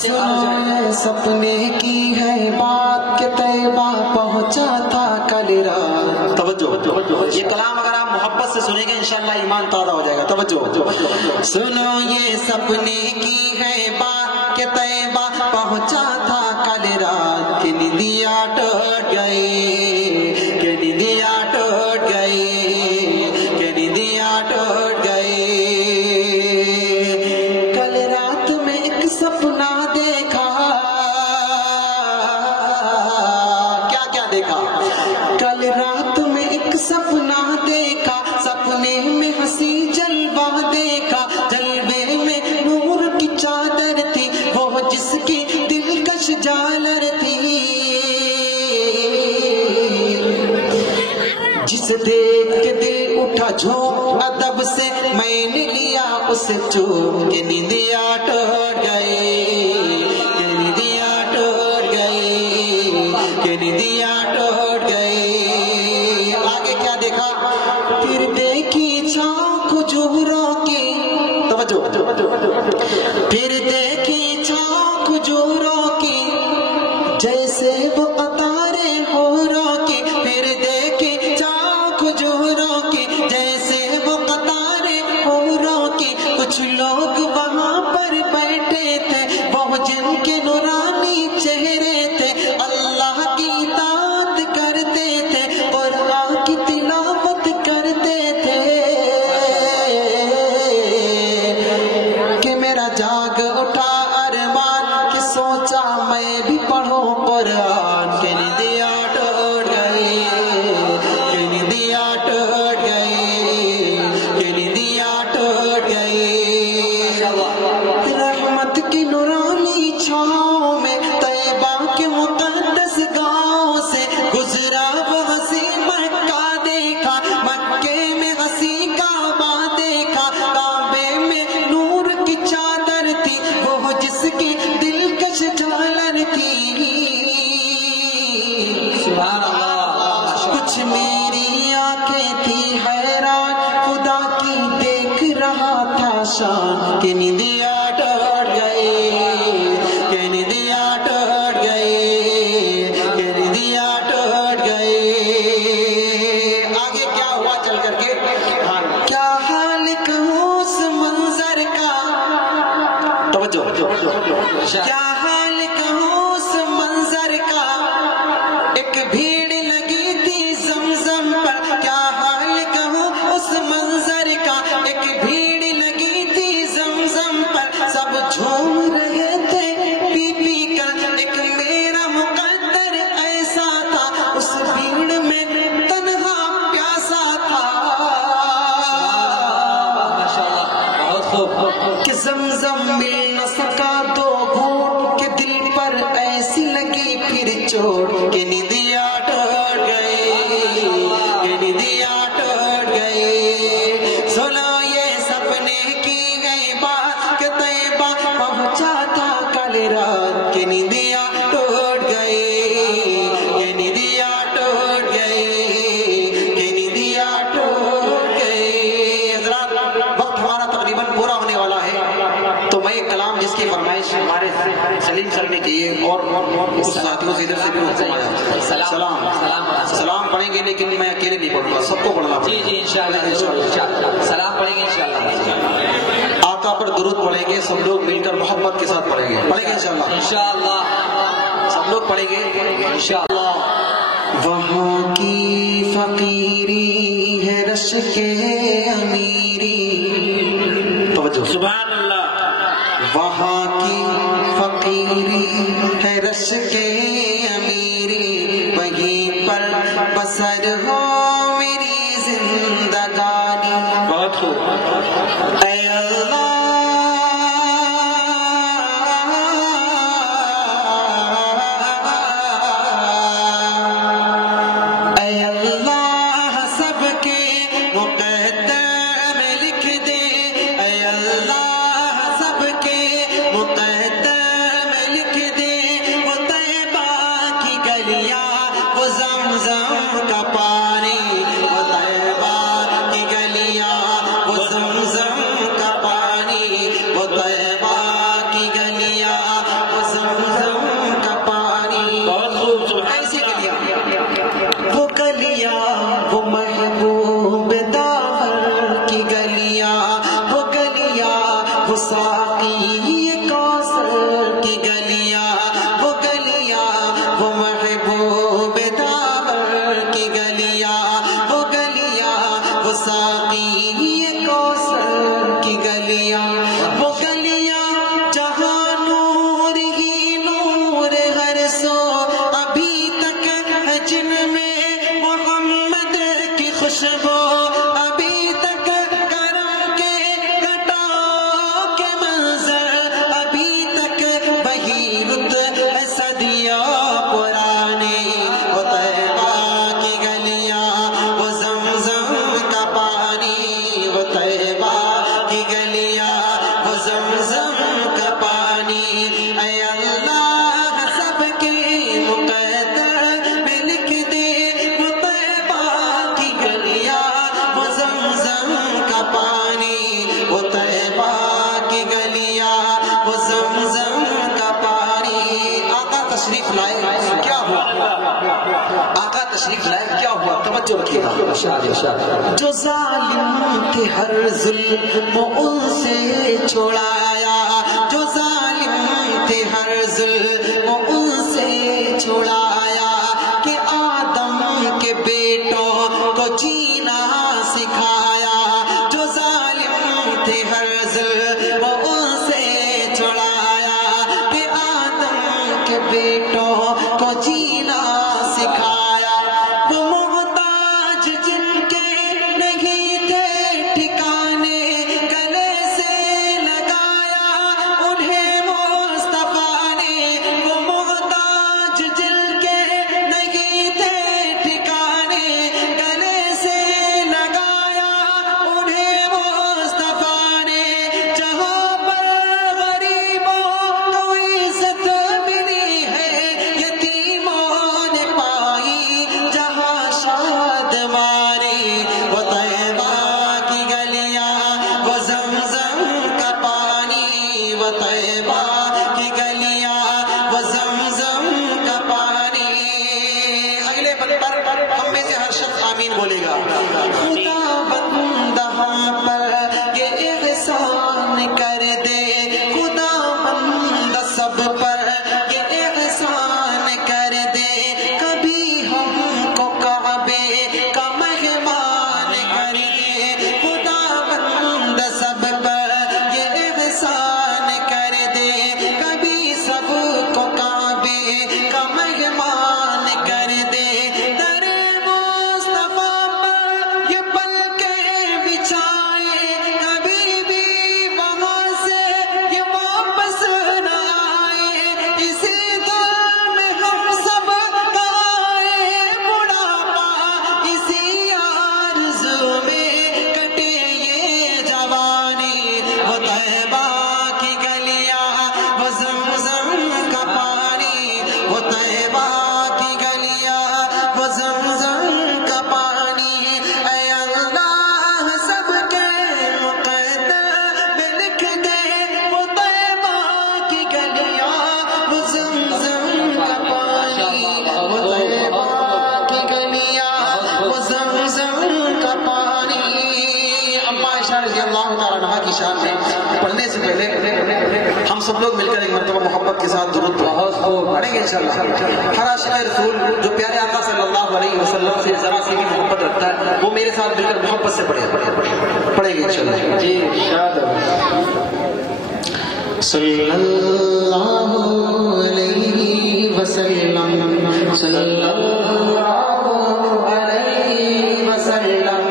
سنو سپنے کی ہے بات کہ طیبہ پہنچا تھا کل رات. توجہ، یہ کلام اگر آپ محبت سے سنیں گے انشاءاللہ ایمان تازہ ہو جائے گا. توجہ، سنو یہ سپنے کی ہے بات کہ طیبہ پہنچا تھا کل رات. کہ ندیا ٹوٹ گئی، کہ ندیا ٹوٹ گئی، کہ ندیا ٹوٹ گئی. کل رات میں ایک سپنا دیکھا. کیا کیا دیکھا؟ کل رات میں ایک سپنا دیکھا. سپنے میں ہنسی جلوہ دیکھا. جلوے میں نور کی چادر تھی، وہ جس کی دلکش جالر تھی. جسے دیکھ کے دل اٹھا جھوم ادب سے، میں نے لیا اسے چوم. کہ ندیا ٹوٹ گئی، کہ ندیا ٹوٹ گئی، کہ ندیا ٹوٹ گئی. آگے کیا دیکھا؟ پھر دیکھی چھاؤں کھجوروں کی. توجہ، پھر دیکھی چھاؤں کھجوروں کی جیسے وہ اتارے ہوروں کی. پھر دیکھی چھاؤں کھجوروں کی جیسے وہ اتارے ہوروں کی. کچھ لوگ وہاں پر بیٹھے تھے، وہ جن کے نورانی چہرے تھے. اللہ کی اطاعت کرتے تھے، قرآن کی تلاوت کرتے تھے. کہ میرا جاگ اٹھا ارمان کہ سوچا میں بھی پڑھوں قرآن. کہ ندیا ٹوٹ گئی، کہ ندیا ٹوٹ گئی، کہ ندیا ٹوٹ گئی. رحمت کی نورانی چھاؤں میں طیبہ کے مقدس گاؤں سے گزرا وہ ہنسی مکہ دیکھا. مکے میں ہنسی کعبہ دیکھا. کعبے میں نور کی چادر تھی، وہ جس کی دلکش جالر تھی. سبحان اللہ. کچھ میری آنکھیں تھی حیران، خدا کی دیکھ رہا تھا شان. کہ ندیا ٹوٹ گئی، کہ ندیا ٹوٹ گئی، کہ ندیا ٹوٹ گئی. آگے کیا ہوا چل کر کے؟ کیا حال کہوں اس منظر کا. توجہ، کیا حال کہوں اس منظر کا. ایک بھیڑ لگی تھی زمزم پر. کیا حال کہوں اس منظر کا. ایک بھیڑ لگی تھی زمزم پر. سب جھوم رہے تھے پی پی کر. ایک میرا مقدر ایسا تھا، اس بھیڑ میں تنہا پیاسا تھا. کہ زمزم مل نہ سکا دو گھونٹ، کہ دل پر ایسی لگی پھر چوٹ. کہ ندیا ٹوٹ گئی، کہ ندیا ٹوٹ گئی. سنو یہ سپنے کی گئی بات کہ طیبہ پہنچا تھا کل رات. کہ ندیا ٹوٹ گئی، کہ ندیا ٹوٹ گئی، کہ ندیا ٹوٹ گئی. حضرات وقت ہمارا تقریباً پورا ہونے والا ہے، تو میں ایک کلام جس کی فرمائش ہمارے سلیم سر نے کی ہے اور کچھ ساتھیوں سے ادھر سے بھی حکم آیا. سلام پڑھیں گے لیکن میں اکیلے نہیں پڑھوں گا، سب کو پڑھنا. جی جی انشاءاللہ سلام پڑھیں گے انشاءاللہ. آقا پر درود پڑھیں گے سب لوگ مل کر محبت کے ساتھ پڑھیں گے. پڑھیں گے انشاءاللہ سب لوگ پڑھیں گے انشاءاللہ. وہاں کی فقیری ہے رش کے امیری. توجہ، سبحان اللہ. وہاں کی فقیری ہے رش کے امیری. وہیں پر بسر ہو میری زندگانی. بہت خوب. اے اللہ آقا تشریف لائے، کیا ہوا توجہ رکھیے گا. جو ظالم تھے ہر ظلم ان سے چھڑایا، جو ظالم تھے ہر ظلم ان سے چھڑایا، کہ آدم کے بیٹوں کو جینا سکھایا. جو ظالم تھے ہر ظلم ان سے چھڑایا، کہ آدم کے بیٹوں کو جینا سکھایا. وہ محتاج جن کے نہیں تھے ٹھکانے، گلے سے لگایا انہیں مصطفیٰ نے. وہ محتاج جن کے نہیں تھے ٹھکانے، گلے سے لگایا انہیں مصطفیٰ نے. جہاں پر غریبوں کو عزت ملی ہے، یتیموں نے پائی جہاں شادمانی. وہ طیبہ کی گلیاں، وہ زمزم کا پانی، وہ طیبہ کی گلیاں، وہ زمزم کا پانی. اگلے پل پر ہم میں سے ہر شخص آمین بولے گا. خدا بندہ ہم پر یہ احسان کر دے، خدا بندہ سب پر یہ احسان کر دے. کبھی ہم کو کعبے کا مہمان کر دے، خدا بندہ سب پر یہ احسان کر دے. کبھی سب کو کعبے کا مہمان کر دے. در مصطفیٰ پر یہ پلکیں بچھائے، کبھی بھی وہاں سے یہ واپس نہ آئے. اسی دل میں ہم سب گائے بڑھاپا، اسی آرزو میں کٹے یہ جوانی. وہ طیبہ کی گلیاں، وہ زمزم کا پانی، وہ طیبہ کی گلیاں، وہ زمزم کا پانی. اے اللہ سب کے مقدر میں لکھ دے، وہ طیبہ کی گلیاں، وہ زمزم کا پانی، وہ طیبہ کی گلیاں، وہ زمزم کا پانی. اما عائشہ رضی اللہ تعالیٰ عنہا کی شان میں پڑھنے سے پہلے ہم سب لوگ مل کر ایک مرتبہ محبت کے ساتھ درود پڑھیں گے انشاءاللہ. ہر عاشق رسول جو پیارے آقا صلی اللہ علیہ وسلم سے ذرا سی بھی محبت رکھتا ہے، وہ میرے ساتھ مل کر محبت سے پڑھیں گے انشاءاللہ. جی ارشاد. صلی اللہ علیہ وسلم، صلی اللہ علیہ وسلم،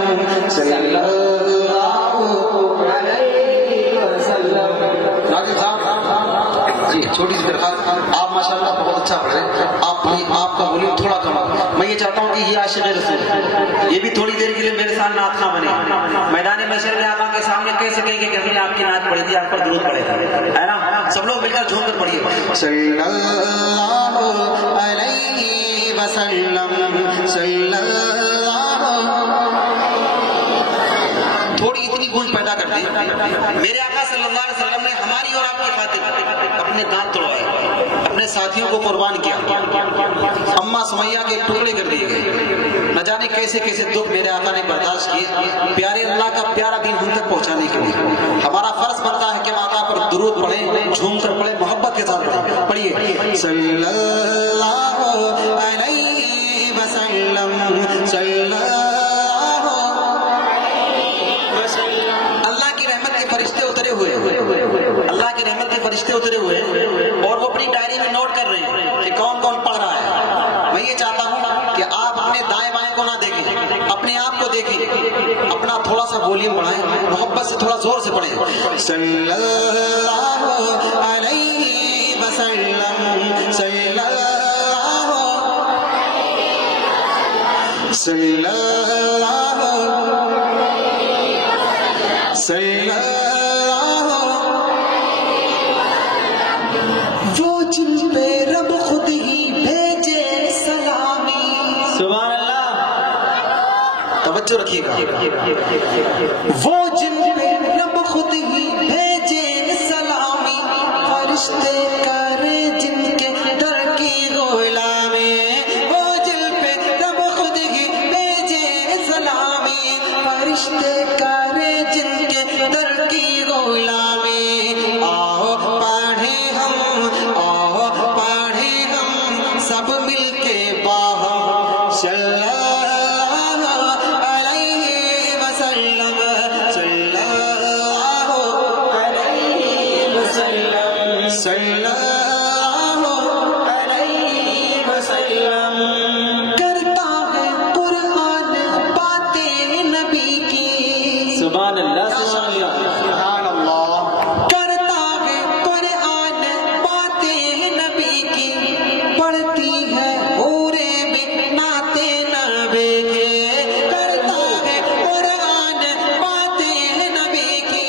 صلی اللہ علیہ وسلم. راجل صاحب جی چھوٹی سی درخواست، آپ ماشاءاللہ بہت اچھا پڑھ رہے ہیں، آپ کا والیوم تھوڑا کم ہے. میں یہ چاہتا ہوں کہ یہ عاشق رسول یہ بھی تھوڑی دیر کے لیے میرے ساتھ نعت خواں بنے. میدان محشر میں آقا کے سامنے کہہ سکیں گے کہ ہم نے آپ کی نعت پڑھی تھی، آپ پر درود پڑے تھے، ہے نا؟ سب لوگ مل کر جھوم کر پڑھیے. صلی اللہ علیہ وسلم، صلی اللہ. تھوڑی اتنی گونج پیدا کر دی. میرے آقا صلی اللہ علیہ وسلم نے ہماری اور آپ کی خاطر اپنے دانت توڑوائے، اپنے ساتھیوں کو قربان کیا. اماں سمیہ کے ٹکڑے کر دیے گئے. نہ جانے کیسے کیسے دکھ میرے آقا نے برداشت کیے پیارے اللہ کا پیارا دین ہم تک پہنچانے کے لیے. ہمارا فرض بنتا ہے کہ ہم آقا پر درود پڑھیں، جھوم کر پڑھیں، محبت کے ساتھ پڑھیں. پڑھیے. صلی اللہ علیہ وسلم، صلی اللہ. اللہ کی رحمت کے فرشتے اترے ہوئے، اللہ کی رحمت کے فرشتے اترے ہوئے اور وہ اپنی ڈائری میں نوٹ کر رہے ہیں کہ کون کون پڑھ رہا ہے. میں یہ چاہتا ہوں کہ آپ اپنے دائیں بائیں کو نہ دیکھیں، اپنے آپ کو دیکھیں، اپنا تھوڑا سا والیوم بڑھائیں، محبت سے تھوڑا زور سے پڑھیں. صلی اللہ علیہ وسلم، صلی اللہ، صلی اللہ، صلی اللہ. وہ جن پہ رب خود ہی بھیجے سلامی. سبحان اللہ. توجہ رکھیے گا. وہ جن پہ رب خود ہی بھیجے سلامی، فرشتے کرے جن کے در کی غلامی. وہ جن پہ صلی اللہ علیہ وسلم صلی اللہ علیہ وسلم صلی اللہ علیہ وسلم کرتا ہے قرآن باتیں نبی کی سبحان اللہ سبحان اللہ کرتا ہے قرآن باتیں نبی کی پڑھتی ہے حورے بھی نعتیں نبی کی کرتا ہے قرآن باتیں نبی کی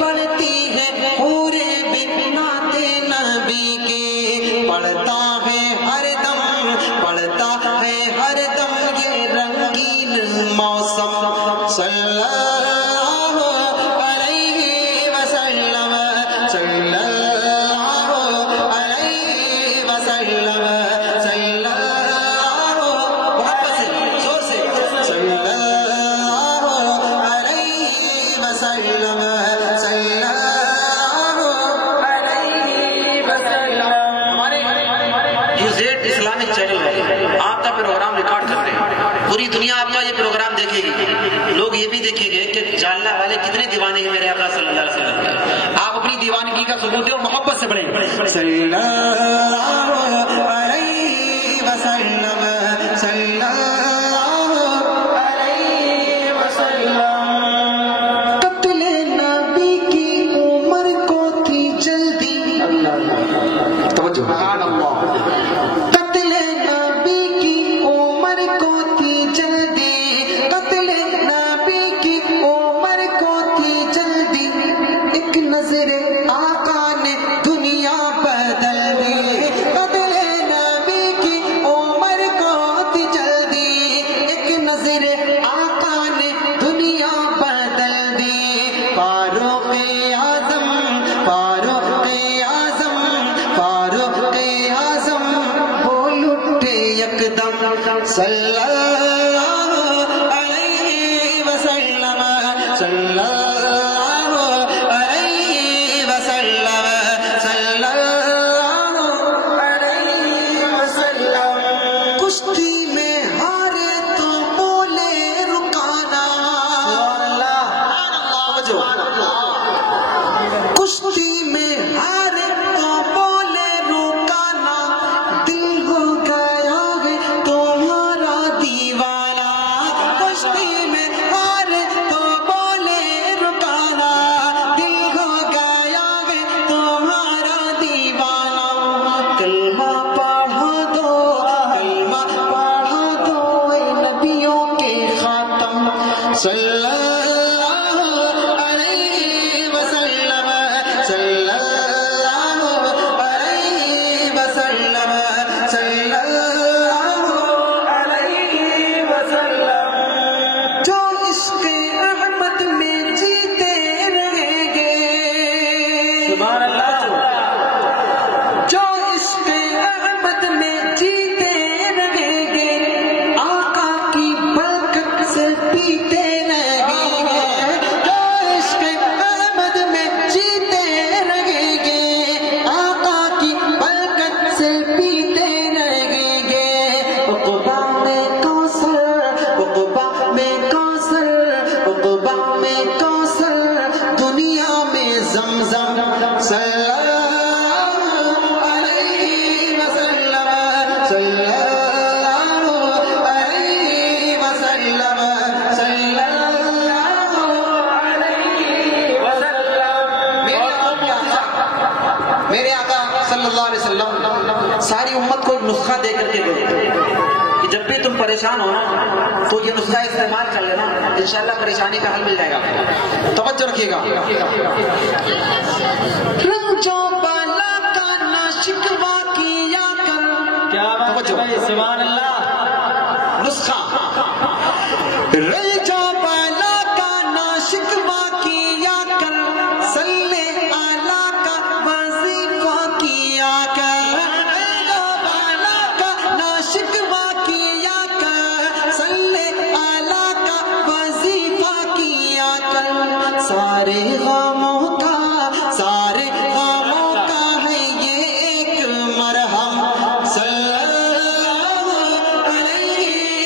پڑھتی ہے حورے بھی نعتیں نبی کی پڑھتا ہے ہر دم یہ رنگین موسم صلی اللہ علیہ وسلم صلی اللہ علیہ وسلم صلی اللہ محبت سے زور سے صلی اللہ علیہ وسلم صلی اللہ علیہ وسلم UZ اسلامک چینل ہے، آپ کا پروگرام ریکارڈ کرتے ہیں، پوری دنیا آپ کا یہ پروگرام دیکھے گی، لوگ یہ بھی دیکھیں گے کہ جاننا والے کتنے دیوانے ہیں میرے آقا صلی اللہ علیہ وسلم کے۔ آپ اپنی دیوانگی کا ثبوت دیں اور محبت سے پڑھیں۔ صلی اللہ علیہ وسلم صلی اللہ علیہ وسلم قتل نبی کی عمر کو تھی جلدی توجہ قتل نبی کی عمر کو تھی جلدی قتل نبی کی عمر کو تھی جلدی ایک نظر آقا نے دنیا بدل دی قتل نبی کی عمر کو تھی جلدی ایک نظر آقا نے دنیا بدل دی فاروق اعظم فاروق اعظم فاروق اعظم بول اٹھے یکدم صلی اللہ علیہ وسلم صلی اللہ علیہ وسلم صلی اللہ علیہ وسلم کشتی میں ہارے تو بولے رکانا کشتی میں ہارے تو بولے رکانا دل ہو گیا ہے تمہارا دیوانہ کشتی میں ہارے تو بولے رکانا دل ہو گیا ہے تمہارا دیوانہ کلمہ پڑھا دو اے نبیوں کے خاتم صلی اللہ علیہ وسلم صلی اللہ علیہ وسلم صلی اللہ علیہ وسلم جو عشق احمد میں جیتے رہیں گے سبحان اللہ جو عشق احمد میں جیتے رہیں گے آقا کی برکت سے پیتے رہیں گے جو عشق احمد میں جیتے رہیں گے آقا کی برکت سے پیتے رہیں گے عقبہ میں کوثر عقبہ میں کوثر عقبہ میں کوثر دنیا میں زمزم صلی اللہ علیہ وسلم صلی اللہ علیہ وسلم صلی اللہ علیہ وسلم میرے آقا صلی اللہ علیہ وسلم ساری امت کو ایک نسخہ دے کر کے گئے کہ جب بھی تم پریشان ہو نا تو یہ نسخہ استعمال کر لینا، انشاءاللہ پریشانی کا حل مل جائے گا۔ توجہ رکھیے گا رنجو بالا کا نہ شکوا کیا کر کیا بات ہے سبحان اللہ نسخہ رنجو بالا کا نہ شکوا کیا کر صلی اعلیٰ کا وظیفہ کیا کر رنجو بالا کا نہ شکوا کیا کر صلی اعلیٰ کا وظیفہ کیا کر سارے غموں کا ہے یہ ایک مرہم صلی اللہ علیہ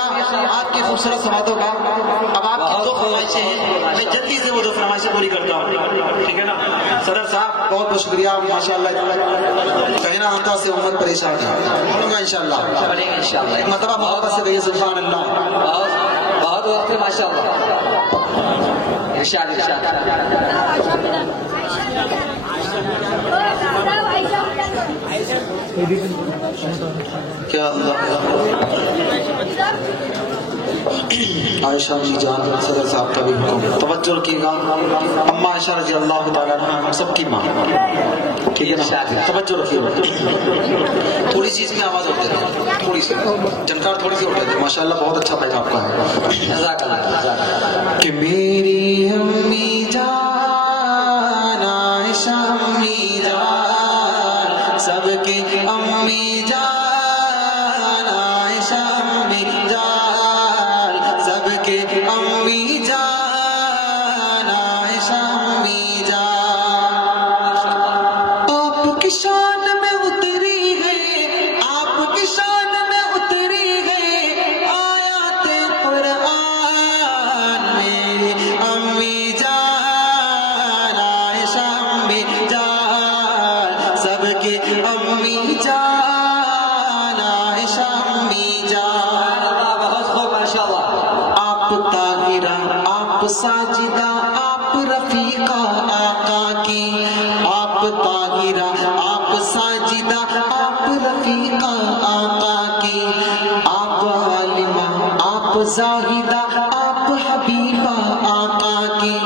شکریہ آپ کی خوبصورت سماعتوں کا. اب آپ کی 2 فرمائشیں ہیں, میں جلدی سے وہ 2 فرمائشیں پوری کرتا ہوں, ٹھیک ہے نا. صدر صاحب بہت بہت شکریہ ماشاء اللہ. کہنا ہوتا سے امت پریشان ہے, بولوں گا انشاءاللہ ایک مرتبہ محبت سے کہیے سبحان اللہ. بہت وقت ماشاء اللہ. کیا عائشہ جی جان صدر صاحب کا بھی حکم, توجہ رکھیے گا. اما عائشہ رضی اللہ تعالیٰ عنہ ہم سب کی ماں, ٹھیک ہے نا, توجہ رکھیے گا. تھوڑی سی اس میں آواز اٹھتے تھے, تھوڑی سی جنکار تھوڑی سی اٹھے تھے. ماشاء اللہ بہت اچھا پیغام آپ کا ہے. کہ میری امی جان عائشہ امی جان, سب کی امی جان عائشہ امی جان, سب کی امی جان عائشہ امی جان. آپ کی شان میں اتری ہے, آپ کی شان میں اتری ہے آیات قرآن. میری امی جان عائشہ امی جان, سب کی امی جان عائشہ امی جان. بہت خوب ماشاء اللہ. آپ طاہرہ آپ ساجدہ آپ رفیقہ آقا کی, آپ طاہرہ آپ ساجدہ آپ رفیقہ آقا کی, آپ عالمہ آپ زاہدہ آپ حبیبہ آقا کی.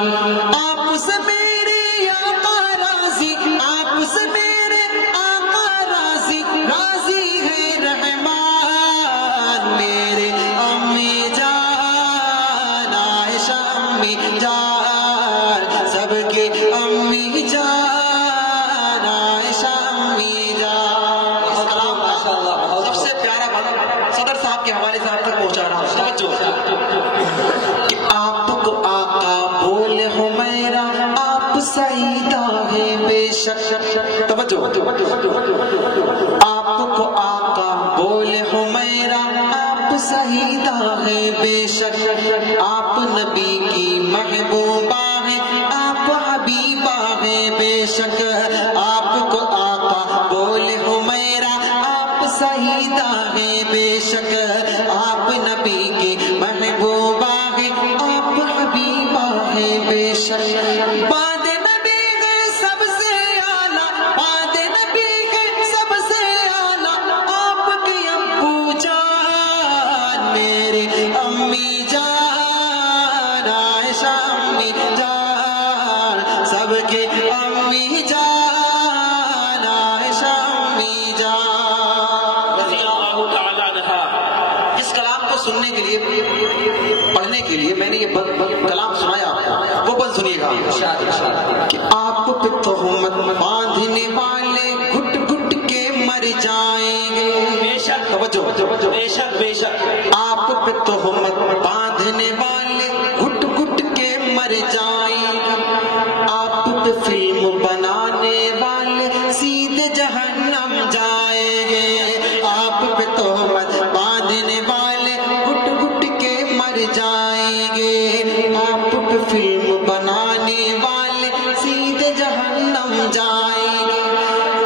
آپ سے میرے آقا راضی, آپ سے میرے آقا راضی, راضی ہے رحمان. میرے امی جان عائشہ امی جان, سب کی امی جان عائشہ امی جان. سب سے پیارا بات صدر صاحب کے حوالے سے آپ تک پہنچا رہا ہوں, توجہ. کہ آپ کو آقا بولے حمیرہ آپ سعیدہ ہے بے شک. توجہ. آپ کو آقا بولے حمیرہ آپ سعیدہ ہے بے شک. آپ نبی کی محبوبہ ہیں, آپ حبیبہ ہیں بے شک. آپ کو آقا بولے حمیرہ آپ سعیدہ ہیں بے شک. آپ نبی کی محبوبہ ہیں, آپ حبیبہ ہیں بے شک. بعد نبی ہے سب سے اعلیٰ, بعد نبی ہے سب سے اعلیٰ آپ کی ابو جان. میری امی جان عائشہ امی جان, سب کی امی جان عائشہ امی جان. رضی اللہ تعالی عنہا. اس کلام کو سننے کے لیے, پڑھنے کے لیے میں نے یہ کلام سنایا آپ کو, وہ بند سنیے گا. کہ آپ پہ تہمت باندھنے والے گھٹ گھٹ کے مر جائیں گے. بے شک, توجہ. بے شک, بے شک. آپ پہ تہمت باندھنے والے گھٹ گھٹ کے مر جائیں گے. آپ پہ فلم بنانے والے سیدھے جہنم جائیں گے. آپ پہ تہمت باندھنے والے گھٹ گھٹ کے مر جائیں گے. آپ پہ فلم بنانے والے سیدھے جہنم جائیں گے.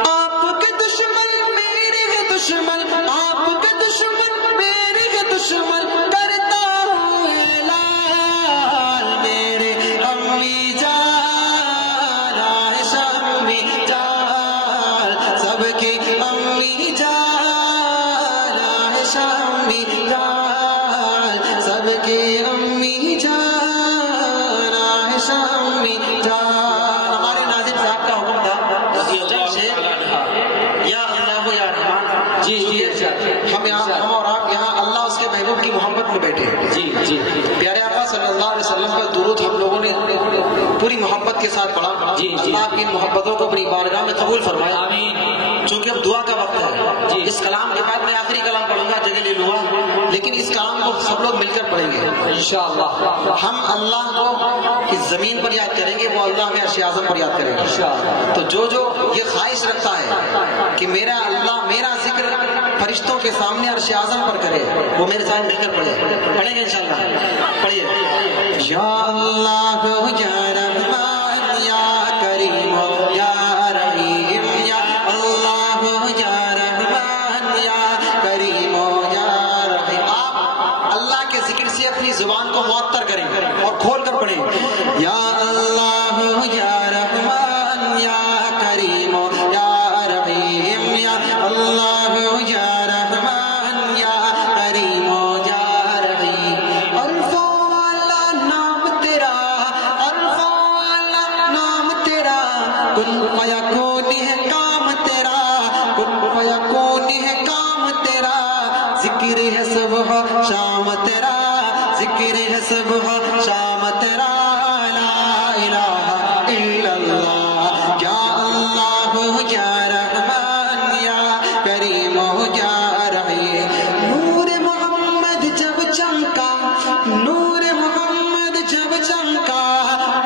آپ کے دشمن میرے کے دشمن, آپ کے دشمن میرے کے دشمن, کرتا ہوں اعلان. میرے امی جان عائشہ امی جان, سب کی امی جان عائشہ امی جان, سب کی امی جان عائشہ امی جان. ہمارے ناظم صاحب کا حکم تھا رضی اللہ جب سے تعالی عنہ. یا اللہ یا رحمان. جی ہم یہاں, ہم اور آپ یہاں اللہ اس کے محبوب کی محبت میں بیٹھے ہیں. جی جی پیارے آقا صلی اللہ علیہ وسلم کا درود ہم لوگوں نے پوری محبت کے ساتھ پڑھا. جی. اللہ آپ کی ان محبتوں کو اپنی بارگاہ میں قبول فرمائے. آمین. چونکہ اب دعا کا وقت ہے. جی. اس کلام کے بعد میں آخری کلام پڑھوں گا, جگہ لے لوں گا, لیکن اس کام کو سب لوگ مل کر پڑھیں گے انشاءاللہ. ہم اللہ کو اس زمین پر یاد کریں گے, وہ اللہ ہمیں عرش اعظم پر یاد کریں گے. انشاءاللہ. تو جو یہ خواہش رکھتا ہے کہ میرا اللہ میرا ذکر فرشتوں کے سامنے عرش اعظم پر کرے، وہ میرے ساتھ مل کر پڑھیں گے انشاءاللہ. پڑھیے. یا اللہ یا رحمان یا کریم یا رحیم یا اللہ یا رحمان یا کریم یا رحیم. آپ اللہ کے ذکر سے اپنی زبان کو معطر کریں اور کھول کر پڑھیں. یا اللہ یا رحمان یا کریم یا رحیم یا اللہ یا رحمان یا کریم یا رحیم. الفوں والا نام تیرا، الفوں والا نام تیرا، کن فیکون ہے کام تیرا، کن فیکون ہے کام تیرا. ذکر ہے صبح شام تیرا، ذکر ہے صبح شام تیرا. لا الہ الا اللہ یا اللہ یا رحمان یا کریم یا رحیم. نور محمد جب چمکا، نور محمد جب چمکا،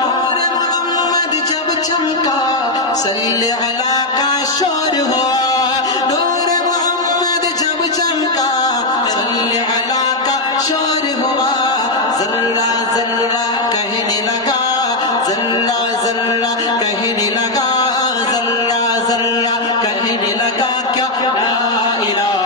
نور محمد جب چمکا، صلی علی کا شور ہوا. نور محمد جب چمکا، صلی علی کا شور ہوا. ذرہ ذرہ کہنے لگا، ذرہ ذرہ کہنے لگا، ذرہ ذرہ کہنے لگا کیا لا الہ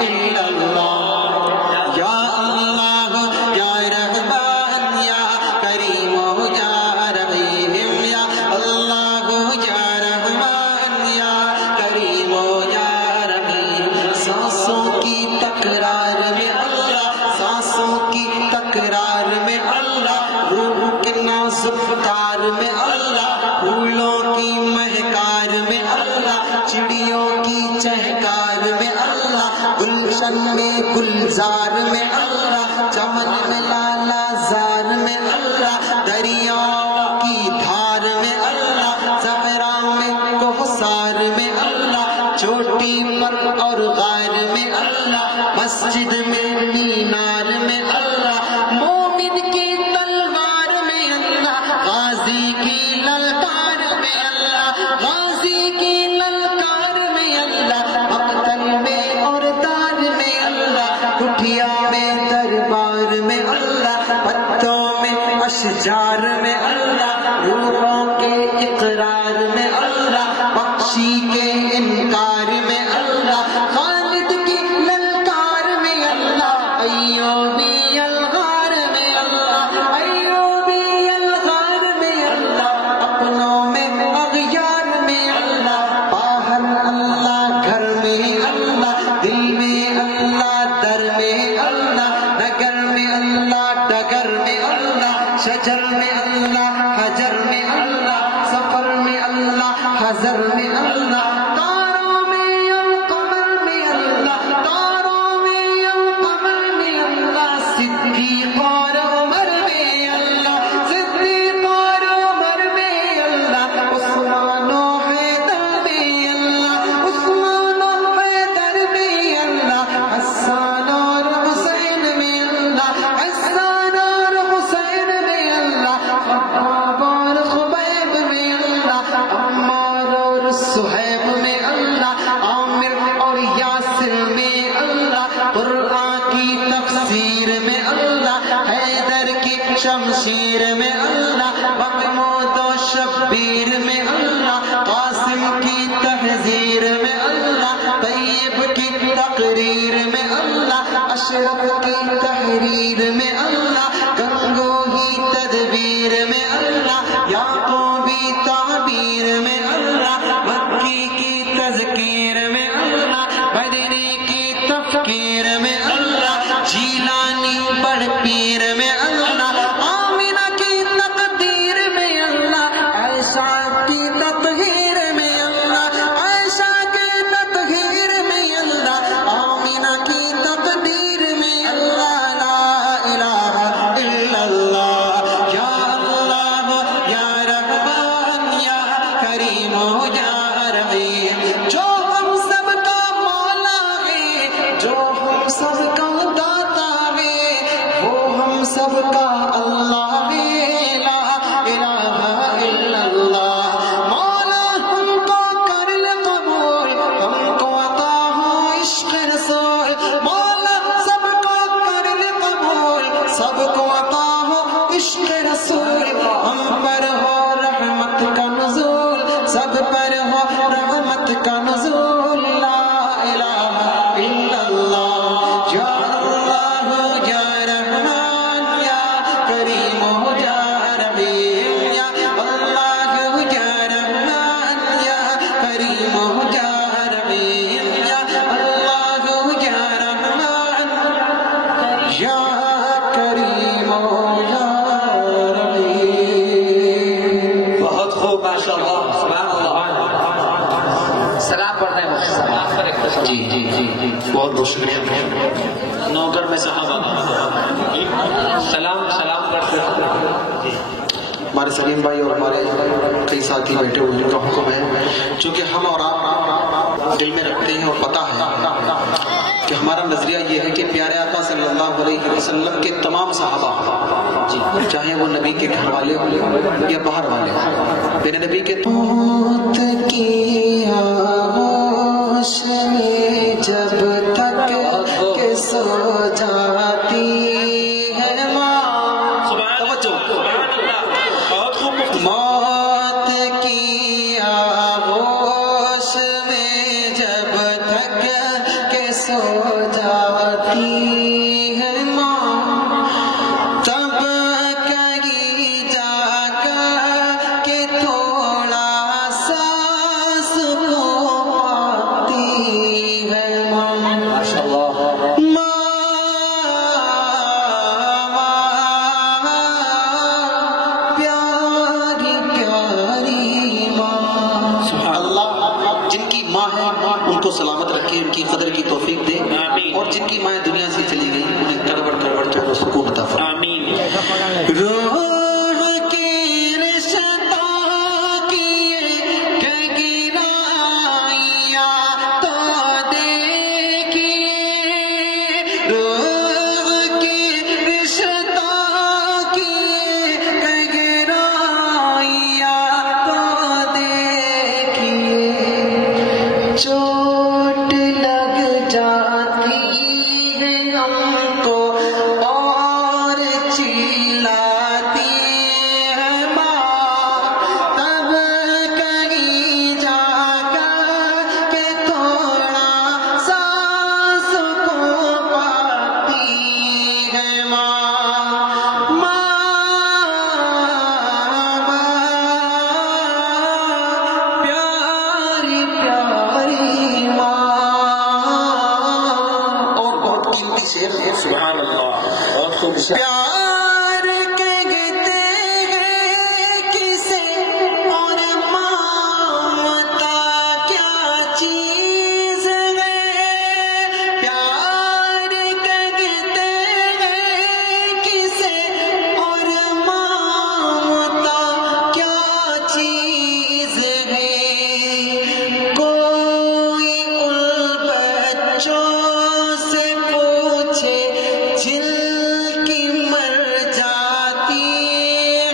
الا اللہ. یا اللہ یا رحمان یا کریم یا رحیم یا اللہ یا رحمان یا کریم یا رحیم. سانسوں کی تکرار میں اللہ، سانسوں کی تکرار میں اللہ، روح کے نازک تار میں اللہ، پھولوں کی مہکار میں اللہ، چڑیوں کی چہکار میں اللہ، گلشن میں گلزار میں اللہ، چمن میں لالا زار میں اللہ، دریاؤں کی دھار میں اللہ، صحرا میں کوثر میں اللہ، چوٹی پر اور غار میں اللہ، مسجد میں مینار میں اللہ، مومن کی تلوار میں اللہ، غازی کی للکار میں اللہ، غازی کی للکار میں اللہ، مقتل میں اور دار میں اللہ، کٹھیا میں دربار میں اللہ، پتوں میں اشجار میں اللہ، روحوں کے اقرار میں اللہ، بخشی کے انکار میں اللہ، خالد کی للکار میں اللہ، ایوبی الغار میں اللہ، ایوبی الغار میں اللہ، اپنوں میں اغیار میں اللہ، باہر اللہ گھر میں اللہ، دل میں اللہ در میں اللہ، نگر میں اللہ ڈگر میں اللہ، شجر میں اللہ حجر میں اللہ، سفر میں اللہ حضر میں اللہ، تاروں میں القمر میں اللہ، تاروں میں القمر میں اللہ، صدیق اور عمر میں اللہ، صدیق اور عمر میں اللہ، عثمان و حیدر میں اللہ، عثمان و حیدر میں اللہ، حسان اور حسین میں اللہ، حسان اور حسین میں اللہ، خباب اور خبیب میں اللہ، عمار اور صہیب میں اللہ، عامر اور یاسر میں اللہ، قرآن کی تفسیر میں اللہ، حیدر کی شمشیر میں اللہ، محمود و شبیر میں اللہ، قاسم کی تحذیر میں اللہ، طیب کی تقریر میں اللہ، اشرف کی تحریر میں اللہ، گنگوہی تدبیر میں اللہ، یعقوبی تعبیر میں اللہ، مکی کی تذکیر میں اللہ، بدری کی تفکیر میں اللہ، جیلانی بڑھ پیر میں اللہ، آمینہ کی تقدیر میں اللہ، عائشہ کی تطہیر میں اللہ، عائشہ کی تطہیر میں اللہ، آمینہ کی تقدیر میں اللہ. لا الہ الا اللہ یا اللہ یا رحمان یا کریم یا رحیم. جو ہم سب کا مولا ہے، جو ہم سب کا داتا ہے، وہ ہم سب کا اللہ ہے. لا الہ الا اللہ. مولا ہم کو کر لے قبول، ہم کو عطا ہو عشق رسول. جی جی جی جی بہت بہت شکریہ. نوکر میں صحابہ سلام کرتے ہمارے سلیم بھائی اور ہمارے کئی ساتھی بیٹھے ہوئے ان کا حکم ہے، چونکہ ہم اور آپ دل میں رکھتے ہیں اور پتہ ہے کہ ہمارا نظریہ یہ ہے کہ پیارے آقا صلی اللہ علیہ وسلم کے تمام صحابہ چاہے وہ نبی کے گھر والے ہوں یا باہر والے ہوں، میرے نبی کے موت کی آغوش میں جب تک کہ سو جاتی ہے ماں، موت کی آغوش میں جب تک کہ سو جاتی ہے ماں، تب کہیں جا کر کہ تھوڑا سا سکون پاتی ہے ماں. ماشاء اللہ. پیاری پیاری ماں. اللہ جن کی ماں ہے ان کو سلامت رکھے، ان کی قدر کی توفیق دے، اور جن کی ماں دنیا سے چلی گئی انہیں کڑبڑ کے وہ سکون عطا فرمائے. روح کے رشتہ کیے گہرائیاں تو دیکھیے، روح کے رشتہ کیے گہرائیاں تو دیکھیے، چوٹ لگ جاتی ہے ہم کو اور چلاتی ہے ماں، تب کہیں جا کر کہ تھوڑا سا سکون پاتی ہے ماں. پیاری پیاری ماں. اور بہت قیمتی شعر ہے. سبحان اللہ. بہت خوب. پیار کہتے ہیں کسے اور ممتا کیا چیز ہے، پیار کہتے ہیں کسے اور ممتا کیا چیز ہے، کوئی ان بچوں سے پوچھے جن کی مر جاتی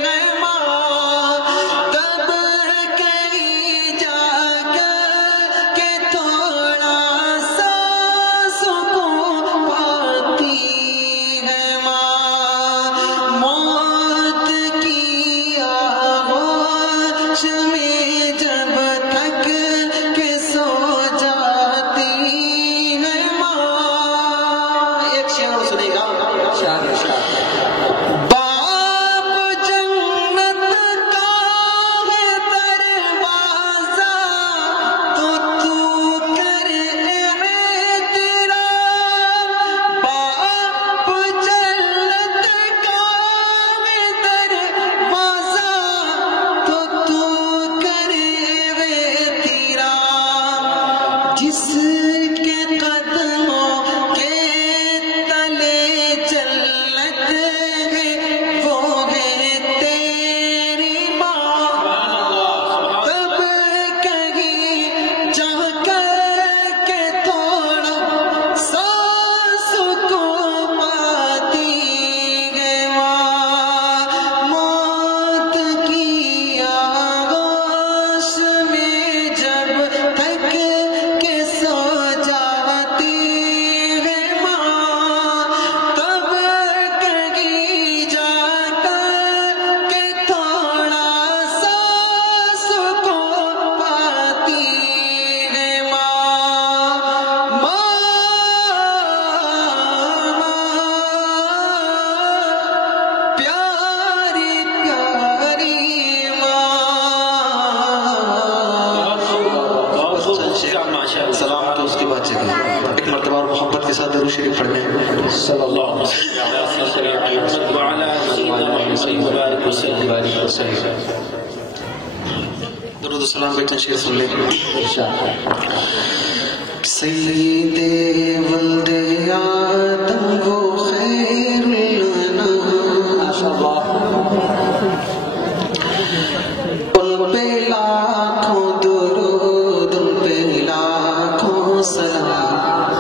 ہے ماں، تب کہیں جا کر کہ تھوڑا سا سکون پاتی ہے ماں. موت کی آغوش میں جب تک کہ سو جاتی ہے ماں. ایک شعر سنے گا. باپ جنت کا ہے دروازہ تو کر احترام، باپ جنت کا ہے دروازہ تو کر احترام، جس کے قدموں کے تلے جنت ہے وہ ہے تیری ماں، تب کہیں جا کر کہ تھوڑا سا سکون پاتی ہے ماں. موت کی آغوش میں جب تک کہ سو جاتی ہے ماں، تب کہیں جا کر کہ تھوڑا سا سکون پاتی ہے ماں. پیاری پیاری ماں. سلام تو اس کے بعد چلے ایک مرتبہ اور محبت کے ساتھ درود شریف پڑھنے صلی اللہ علیہ وسلم. درود و سلام بیٹھنے شیئر سن لیں. سید ولد آدم وہ خیر الانام، ان پہ لاکھوں درود، ان پہ لاکھوں سلام،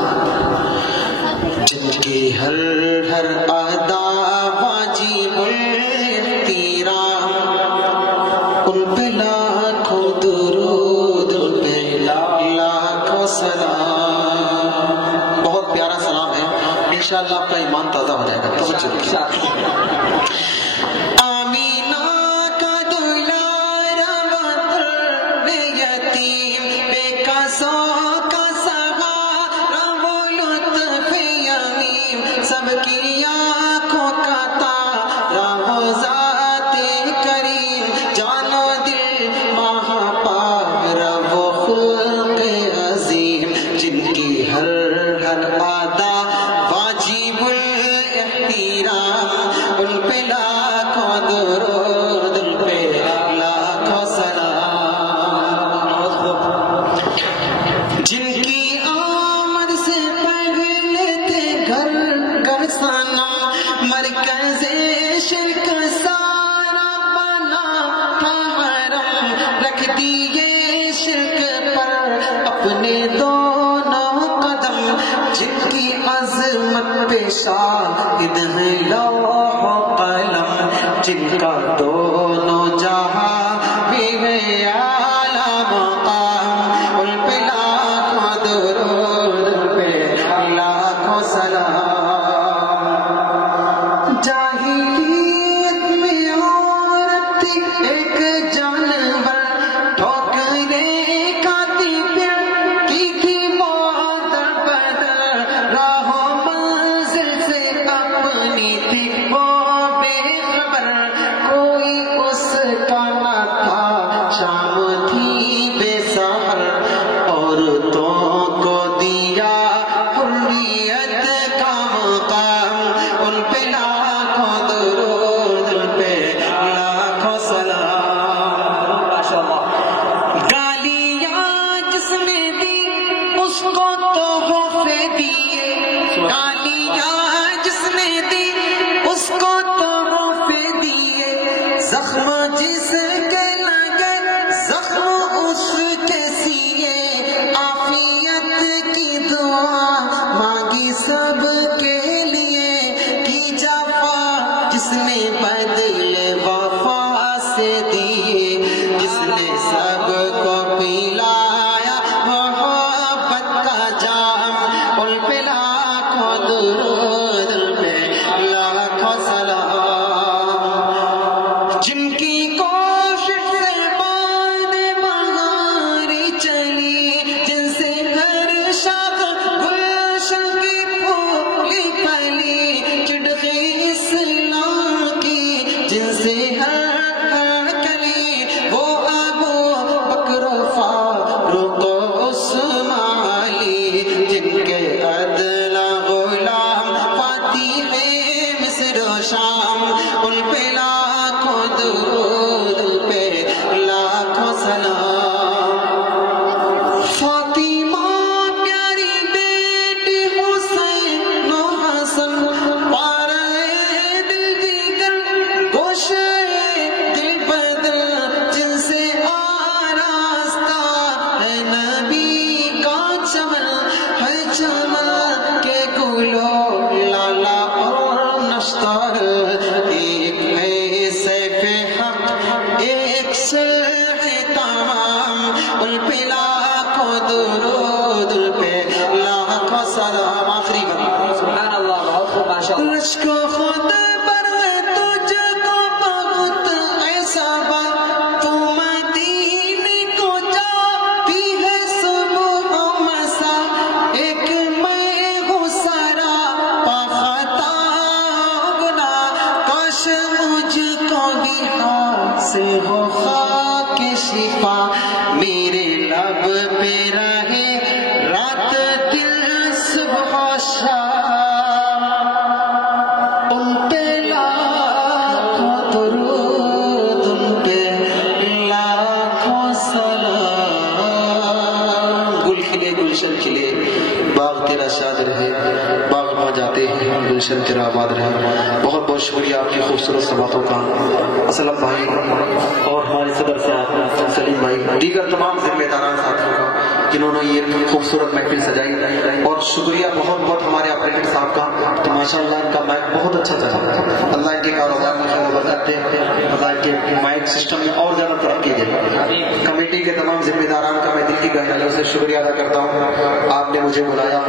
جن کی ہر ہر ادا واجب الاحترام، ان پہ لاکھوں درود، ان پہ لاکھوں سلام۔ بہت پیارا سلام ہے، انشاءاللہ آپ کا ایمان تازہ ہو جائے گا۔ توجہ آمینہ کا دلارا وطن یتیم، بے قصوں کا سہارا وہ لطف یمیم، سب کی آنکھوں کا تارا وہ ذات کریم، جان و دل مہاپارا وہ خلق عظیم، جن کی ہر ہر ادا واجب الاحترام، ان پہ لاکھوں درود، ان پہ لاکھوں سلام، جن کی آمد سے پہلے تھے گھر گھر صنم، مرکز شرک سارا بنا تھا حرم، رکھ دیے شرک پر اپنے دونوں قدم، جن کی عظمت پہ شاہد ہے لوح و قلم، جن کا دونوں جہاں بھی ہے اعلیٰ مقام، ان پہ لاکھوں درود، ان پہ لاکھوں سلام۔ جاہلیت میں عورت تھی ایک جانور، ٹھوکرے کھاتی پھر کی تھی وہ در بدر، راہ و منزل سے اپنی تھی وہ بے خبر، کوئی اس کا نہ تھا شام تھی بے سحر، عورتوں کو دیا حریت کا مقام، ان پہ لاکھوں درود، ان پہ لاکھوں سلام۔ گالیاں جس نے دی اس کو تحفے دیے، گالیاں جس نے دی اس کو تحفے دیے، زخم جس کے لگے زخم اس کے سیے، عافیت کی دعا مانگی سب کے لیے، کی جفا جس نے بدلے وفا سے دیے، جس نے سب کو پلایا محبت کا جام، ان پہ لاکھوں درود، ان پہ لاکھوں سلام، جن کی کوشش سے باد بہاری چلی، جن سے ہر شاخ گلشن کی پھولی پھلی، چڑھے اسلام کی جن سے ہر ہر کلی، وہ ابو بکر و فاروق و عثمان علی، جن کے عدل غلام فاتح مصر و شام، ان پہ لاکھوں درود، ان پہ لاکھوں سلام۔ فاطمہ پیاری بیٹی حسین و حسن، پارہ دل جگر گوشے دل بدل، جن سے آراستہ ہے نبی کا چمن، ہے چمن کے گلو لالا اور نشتر، ایک ہے سیف حق ایک سلح تمام، ان پہ لاکھوں درود، ان پہ لاکھوں سلام۔ آخری بات سبحان اللہ، بہت خوب، ماشاءاللہ۔ رشک و خود پر ہے تجھ کو بہت ایسا بات، تو مدینے کو جاتی ہے صبح و مسا، ایک میں ہوں سرا پا خطا گناہ، کاش مجھ کو بھی حاصل ہو خاک شفا، میرے لب پہ رہے رات دل صبح و شام، ان پہ لاکھوں درود، ان پہ لاکھوں سلام۔ گل کھلے گلشن کھلے معاشر تیرا آباد رہے. بہت بہت شکریہ آپ کی خوبصورت سے باتوں کا. اسلم بھائی اور ہمارے صدر صاحب سلیم بھائی، دیگر تمام ذمہ داران ساتھیوں کا جنہوں نے یہ خوبصورت محفل سجائی. اور شکریہ بہت بہت ہمارے آپریٹر صاحب کا. تو ماشاء اللہ ان کا مائک بہت اچھا چلا. اللہ ان کے کاروبار میں خیر و برکت دے. اللہ ان کے مائک سسٹم میں اور زیادہ ترقی دے. کمیٹی کے تمام ذمہ داران کا میں دل کی گہرائیوں سے شکریہ ادا کرتا ہوں. آپ نے مجھے بلایا،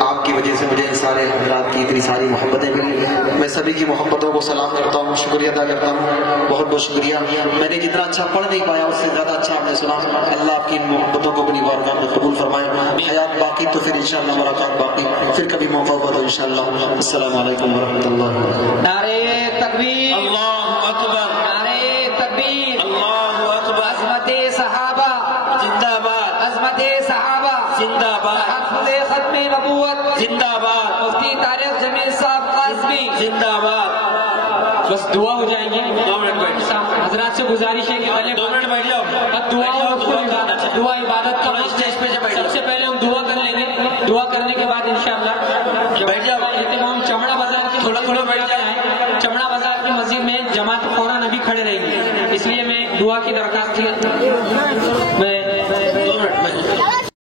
آپ کی وجہ سے مجھے ان سارے حضرات کی اتنی ساری محبتیں ملی. میں سبھی کی محبتوں کو سلام کرتا ہوں، شکریہ ادا کرتا ہوں. بہت بہت شکریہ. میں نے جتنا اچھا پڑھ نہیں پایا اس سے زیادہ اچھا آپ نے سنا. اللہ آپ کی ان محبتوں کو اپنی بارگاہ میں قبول فرمائے. حیات باقی تو پھر انشاءاللہ ملاقات باقی، پھر کبھی موقع ہوا تو انشاءاللہ. السلام علیکم ورحمۃ اللہ. نعرے تکبیر، اللہ اکبر، نعرے تکبیر، اللہ اکبر. عظمت صحابہ زندہ باد، عظمت صحابہ، زندہ باد، حفظ ختم نبوت، زندہ باد، مفتی طارق جمیل صاحب قاسمی. زندہ باد. بس دعا ہو جائیں گے. 2 منٹ بیٹھ جاؤ. حضرات سے گزارش ہے کہ پہلے 2 منٹ بیٹھ جاؤ. اب دعا عبادت کا اسٹیج پہ جب بیٹھ سب سے پہلے ہم دعا کر لیں گے. دعا کرنے کے بعد انشاءاللہ بیٹھ جاؤ. اہتمام چمڑا بازار کی تھوڑا بیٹھ جائیں. چمڑا بازار کی مسجد میں جماعت فوراً ابھی کھڑے رہیں گے، اس لیے میں دعا کی درخواست کی. میں